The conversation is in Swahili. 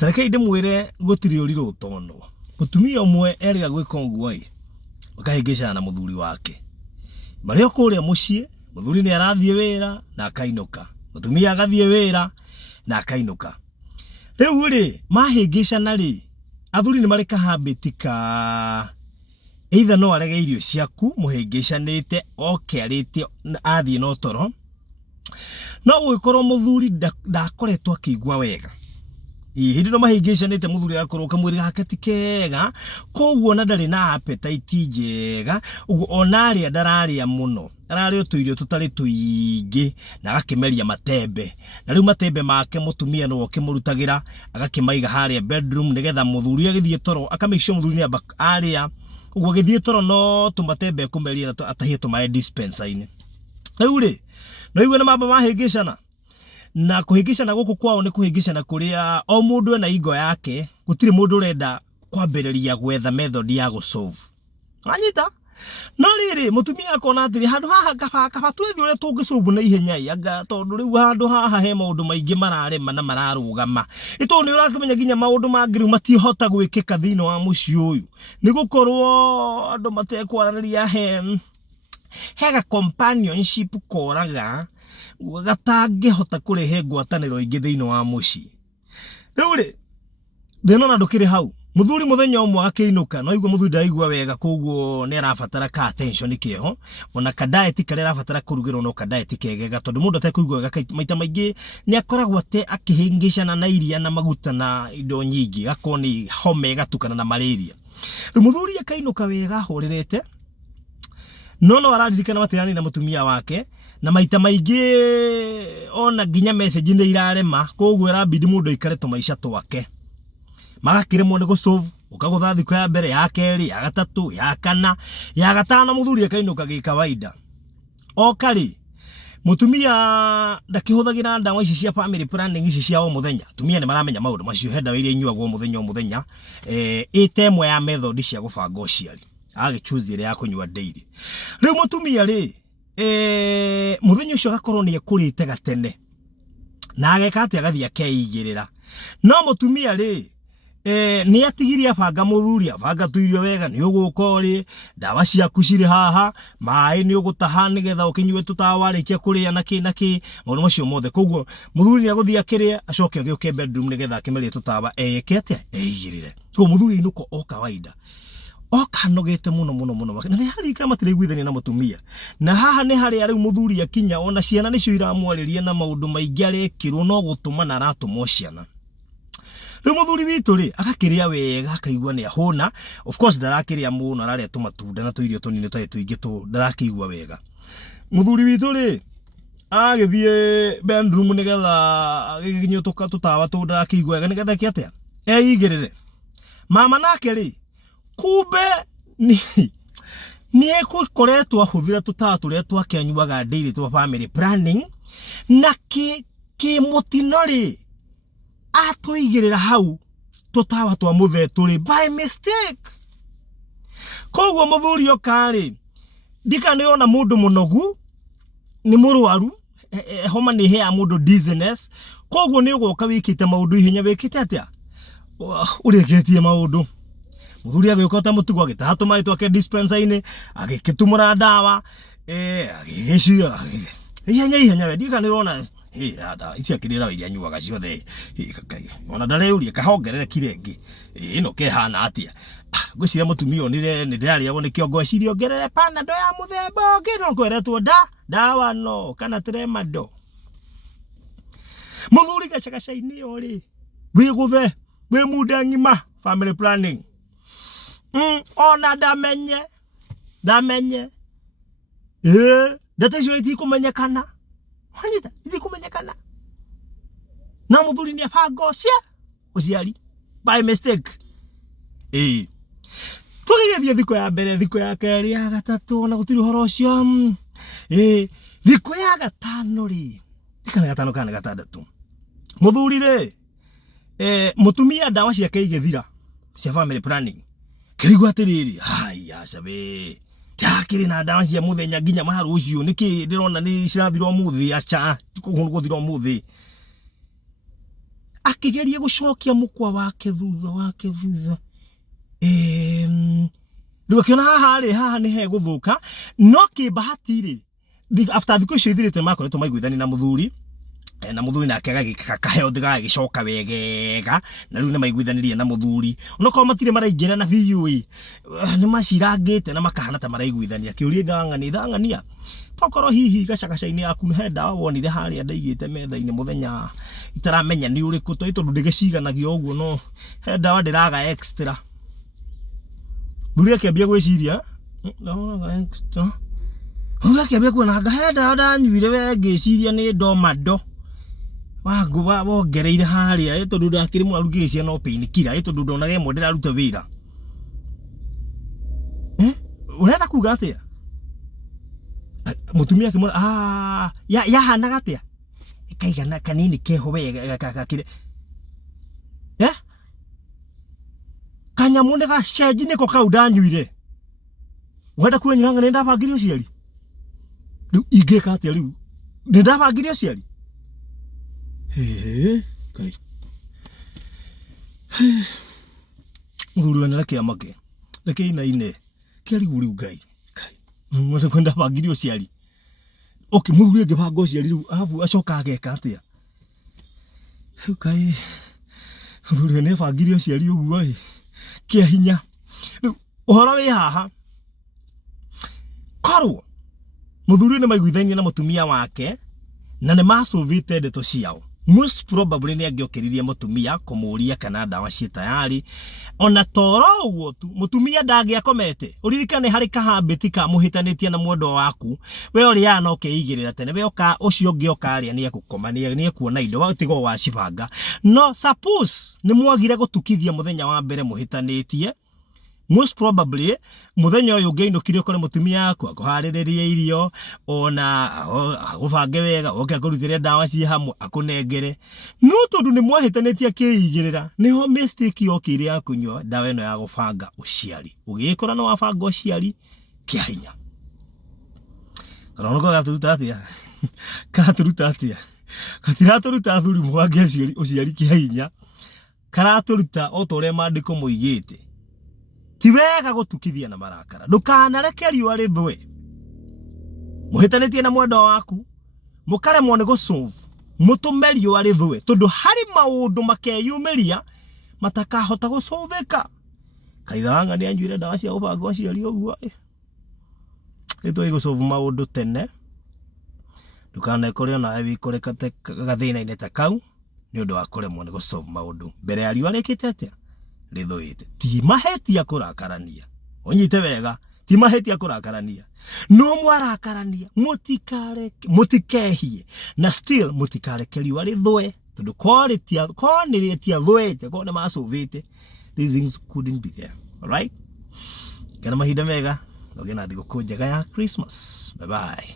Tareke inde mwire gutiri uriro tono. Mutumia umwe eriga gwika uguo akahingisha na muthuri wake. Mario kuria mucie, muthuri ni arathie wira na akainuka. Mutumia agathie wira na akainuka. Riu ri mahingisha na ri athuri ni mareka habitika either no arege irio ciaku muhingishanite oke arite athie no toro. No gwikorwo muthuri ndakoretwo akigwa wega. Hindi no mahingishanite muthuri akorwo kamwiri gake tikega koguo na ndari na appetite njega uguo onari ndararia muno arari otuirio tutari tuingi na agakimeria matembe na riu matembe make mutumia no okimurutagira agakimaiga haria bedroom nigetha muthuri agithie toro akamake sure muthuri ni aria uguo agithie toro no tumatembe kumeria na atahie tumae dispenser-ini. Riu ri no igwe na mamba mahingishana na kuhingishana guku kwao ni kuhingishana kuria o mundu ena igo yake gutire mundu urenda kwambiriria gwetha method ya go solve anyita no riri mutumia akona atiri handu haha kaba twethi ure tungicubu na ihenya anga tondu riu handu haha he maundu maingi mararema na mararugama ito ni urakimenya ginya maundu mangiru matihota gwikika thino wa muci uyu ni gukorwo andu matekwaraniria hega companionship koraga gatangihota kurehe ngwataniro ingi thino wa muci. Riu ri thino na ndukire hau muthuri muthenya umwe akiinuka no igwa muthuri ndaigwa wega koguo ni arabatara ka attention kieho ona ka diet kale arabatara kurugirwo no ka diet kegega tondu mundu atakugwa wega maita maingi ni akoragwo ate akihingishana na iria na maguta na indo nyingi akoni home gatukana na malaria. Riu muthuri akainuka wega horirete no araririkana matirani na mutumia wake na maita maingi ona ginya message ni irarema koguo arabidi mundu ikare tumaisha twake magakiremwo ni gusolve ukagutha thiko ya mbere ya keri ya gatatu ya kana ya gatano muthuri akainuka gi kawaida okari mutumia ndakihuthagira ndawa ici cia family planning ici cia o muthenya tumia ni maramenya maundu macio henda wire inyuagwo muthenya itemwe ya method cia gubanga uciari agichoose ire ya kunywa daily. Riu mutumia ri muthenya ucio gakorwo ni ekurite gatene na ageka ati agathia keigirira no mutumia ri ni atigiri abanga muthuri abanga tuirio wega ni ugukori ndawa ciaku ciri haha mai ni ugutaha nigetha ukinywe tutawarikia kuria naki maundu macio mothe koguo muthuri ni aguthia kiria acoke agioke bedroom nigetha akimerie tutawa ekete eigirire ko muthuri inuko o kawaida okanogete muno na ni hari kama tiregwithania na mutumia na haha ni hari ari muthuri akinya ona ciana nicio iramwariria na maundu maingi arekirwo no gutuma na aratumo ciana. Riu muthuri witu ri agakiria wega akaigwa ni ahuna of course ndarakiria muno araria tumatunda na tuirio tunini twa tuingi tu ndarakigwa wega. Muthuri witu ri agithie bedroom nigetha giginyo tutawa tu ndarakigwa wega nigetha kiatia eigirire mama nake ri kumbe ni ekokoretwo ahuthira tutawa turia twakenyuaga daily twa family planning na ki mutinori atoigirira hau tutawa twa muthe turi by mistake koguo muthuri okari ndika ni ona mundu munogu ni murwaru homa ni hea mundu dizziness koguo ni ugoka wikite maundu ihenya wikite atia urigetie maundu muthuri agikota mutugo agitaha mai twake dispenser-ini agikitumura ndawa agiciya ihenya we ndika ni rona ada ici akirira iria nyuaga ciothe ona ndareuria kahongerere kirengi ino kehana atia gwiciria mutumia onire ni ndariagwo ni kiongo cirio ongerere panado ya muthemba ungi no kweretwo ndawa no kana tremado muthuri gacagacaini ori wi guthe wi muda ngima family planning ona ndamenye ndatecio iti kumenyekana hanita iti kumenyekana na muthuri ni afango cia uciari by mistake tugigethia thiko ya mbere thiko ya keri ya gatatu na gutiri horo cio thiko ya gatano ri tikana gatano kana gatandatu muthuri ri mutumia ndawa cia keigethira cia family planning kirigwa atiriri haya sabe yakiri na ndawa cia muthenya ginya maharu ucio niki ndirona ni cirathirwo muthi acha kuguthirwo muthi akigeria gucokia mukwa wake thutha riu kiona haha ni he guthuka no kibahati ri after thikũ icio ithirĩte makoretwo maiguithani na muthuri nake agakaheo thiga gicoka wegega na riu ni maiguithanirie na muthuri onokorwo matire maraingĩra na biũ ni macirangĩte na makahana ta maraiguithania kĩũria thang'ania tokorwo hihi gacagaca-inĩ yaku he ndawa wonire harĩa ndaigĩte metha-inĩ muthenya itaramenya ni ũrĩkũ tondũ ndĩgĩciganagio ũguo no he ndawa ndĩraga extra thuri akĩambia gwĩciria extra thuri akĩambia kuona he ndawa ndanyuire we ngĩciria nĩ ndomado waguba wongereire harĩa tondũ ndakĩrĩ mwaru ngĩcia no pain killer tondũ ndonaga ĩmwe ndĩraruta wĩra urenda kuga atĩa mutumia akĩmwĩra yahanaga atĩa ĩkaigana kanini keho wega gakĩrĩ kanyamu nĩ gacenji nĩko kau ndanyuire wenda kuonyeranga nĩ ndabangire ũciari rĩu ingĩka atĩa rĩu nĩ ndabangire ũciari kai muthuri wena kĩama kĩ rekĩinaine kĩarigu rĩu ngai mwende kwenda bangire ũciari okay muthuri angĩbanga ũciari rĩu abu acoka ageka atĩa rĩu kai muthuri wena bangire ũciari ũguo kĩa hinya rĩu ũhoro wĩ haha korwo muthuri nĩ maiguithania na mutumia wake na nĩ macũvĩte ndeto ciao most probably ni angiokeririe mutumia kumuria kana ndawa cie tayari ona toro uguo tu mutumia ndangiakomete uririkane hari kahambiti ka muhitanitie na mwendo waku we uri yana ukeigirira tene we oka ucio ngioka aria ni akukomania ni kuona indo watigo wacibanga no suppose ni mwagire gutukithia muthenya wa mbere muhitanitie most probably muthenya uyu ngeinukire kore mutumia yaku akuhaririria irio ona agubange wega oke akurutire ndawa ci hamwe akunengere no tondu ni mwahitanitie kiigirira niho mistake yokire ya kunywa ndawa eno ya gubanga uciari ugikora no wabanga uciari kia hinya kana no gaturuta atia karaturuta atia katiraturuta thuri mwange uciari kia hinya karaturuta otore mandiko muigite ti wega gutukithia na marakara ndukanareke riũa rĩthwe muhitanitie na mwendo waku mukaremwo ni gusolve mutume riũa rĩthwe tondu hari maundu makeyumiria matakahota gusolveka kaitha wanga ni anjuire ndawa cia gubanga uciari uguo itoi gusolve maundu tene ndukanekore ona wikoreka gathina-inĩ ta kau ni undu wa kuremwo ni gusolve maundu mbere ya riũa rĩkĩte atĩa rĩthũĩte ti mahetia kurakarania onyite wega ti mahetia kurakarania no mwarakarania mutikehie na still mutikareke riũa rĩthwe tondu kwanĩrĩtia thwĩte kone macũvĩte these things couldn't be there. All right, gana mahinda mega ogena thigũkũ njega ya Christmas. Bye bye.